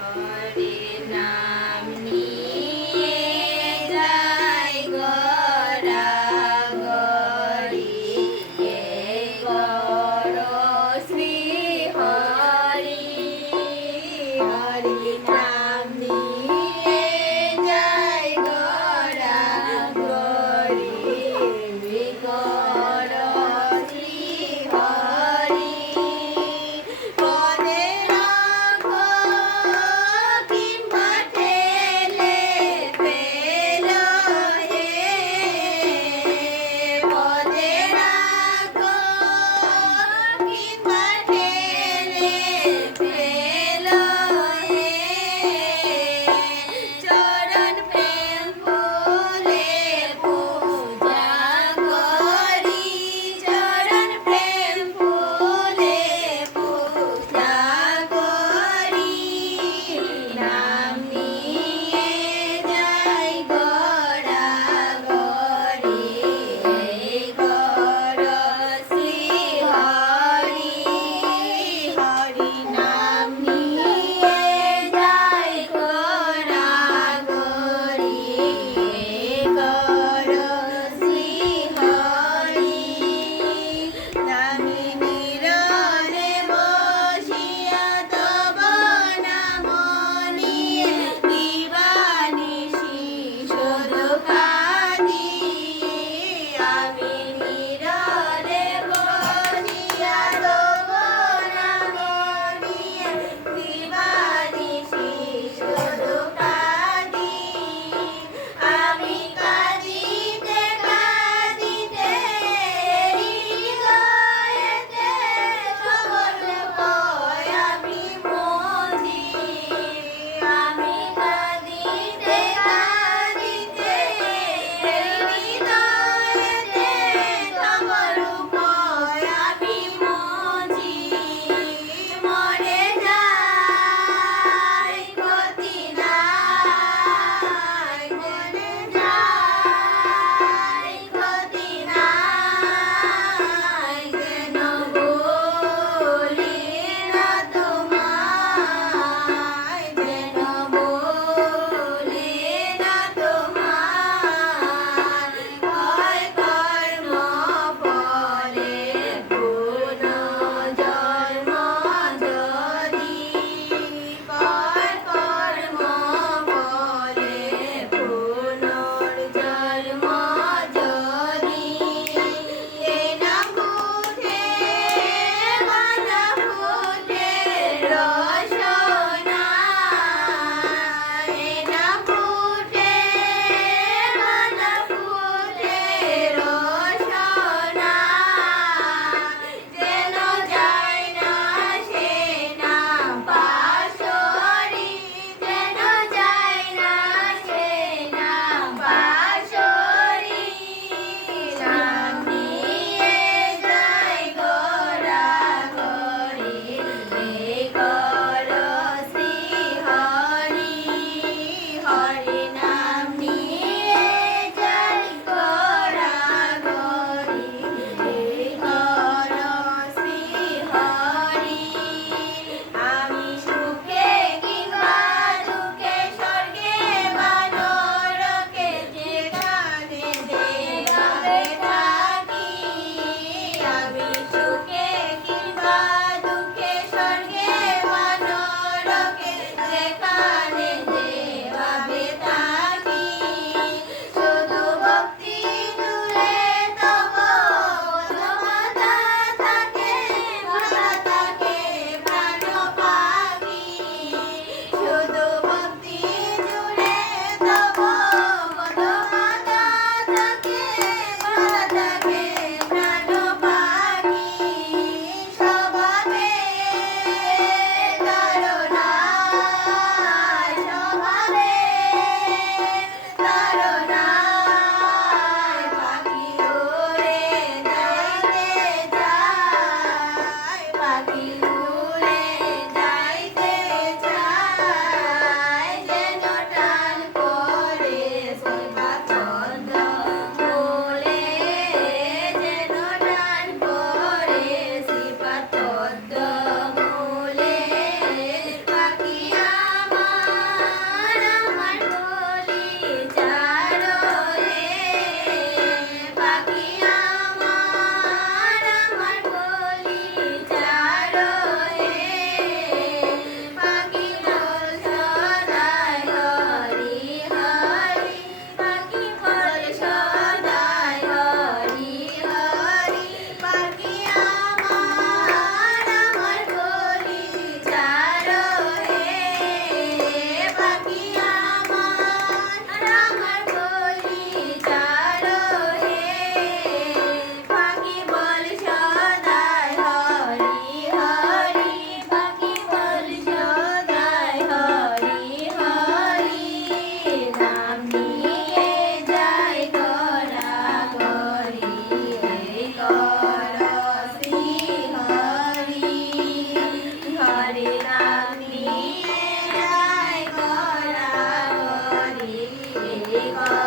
হরি নাম নিয়ে Bye.